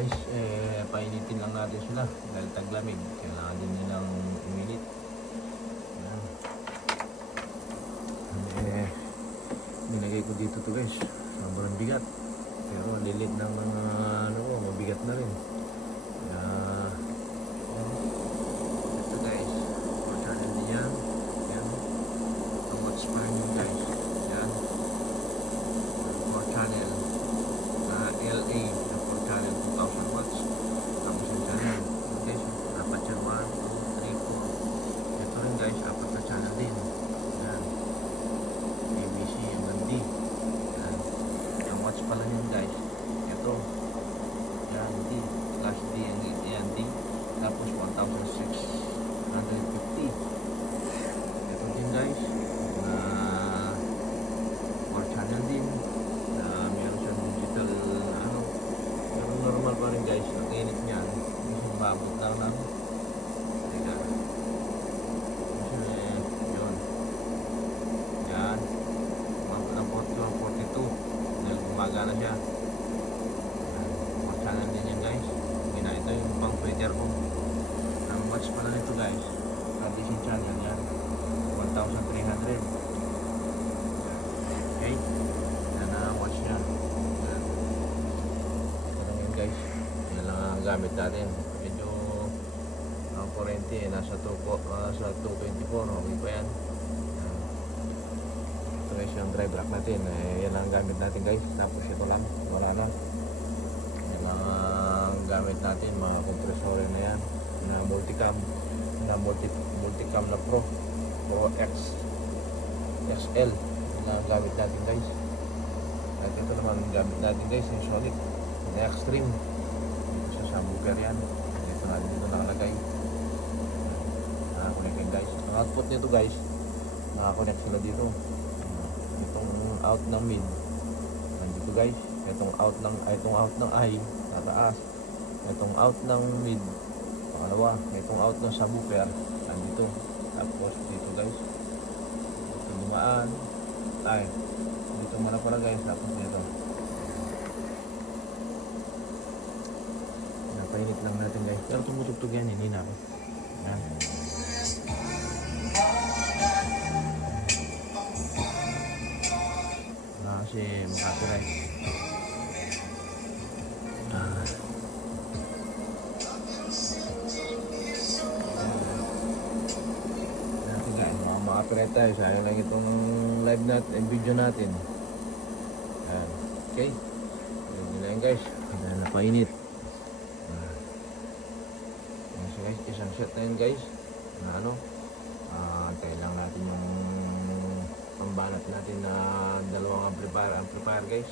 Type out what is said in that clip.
Guys, painitin lang natin sila dahil taglamig. Kailangan din nilang uminit. Ayan. Nilagay ko dito to guys. Sobrang bigat. Pero lilit ng mga mabigat na rin. Kaya, ito guys. Channel din yan. Ayan. Ang watch pa rin yun guys. Ayan. 4 channel. LA. 4 channel 2,000 watts. Tapos yung channel. Guys, dapat yan 1, 2, 3, 4. Ito rin guys, 4 na channel din. Ayan. ABC, MND. Ayan. Yung watch pala yun guys. Ito. Ayan, D. Slash D. Ayan, D. Tapos 1,650. Ito din guys. Na 4 channel din. Na meron siyang digital pero normal pa rin guys. Ang init niyan. Mabot lang ng teka. Yun. Yan. Mabot ng 42. Dahil gumaga na siya. Yan. Channel din yan guys. Ito yung pang sweater ko. Ang watch pala nito guys. Tradition channel yan. 1,300. Okay. Yan na watch niya. Yan. Ito yun guys. Yan lang ang gamit natin. Medyo ang kurente nasa 224. Okay pa yan. Ito guys yung drive rack natin. Yan lang ang gamit natin guys. Tapos ito lang. Wala na. Yan lang ang gamit natin. Mga compressor na yan. Na multicam. Na multicam na Pro X XL. Yan lang ang gamit natin guys. At ito naman ang gamit natin guys. Yung Sonic na Extreme. Dito sa subwoofer yan. Dito nakalagay. Nakakonect guys. Ang output nito guys, nakakonect sila dito. Itong out ng mid nandito guys. Itong out ng I nataas. Itong out ng mid pangalawa. Itong out ng subwoofer nandito. Tapos dito guys, dito dumaan ay dito muna pala guys. Tapos dito napainit lang natin guys. Pero tumutugtog yan, hindi na ako. Yan. Kasi makapiright. Natin guys, makapiright tayo. Sayang lang itong live natin, video natin. Ayan. Okay. Ayan lang guys. Ayan, napainit. Ayan so guys, isang set na yun guys. Na tayo lang natin yung pambanat natin na dalawang amplifier guys.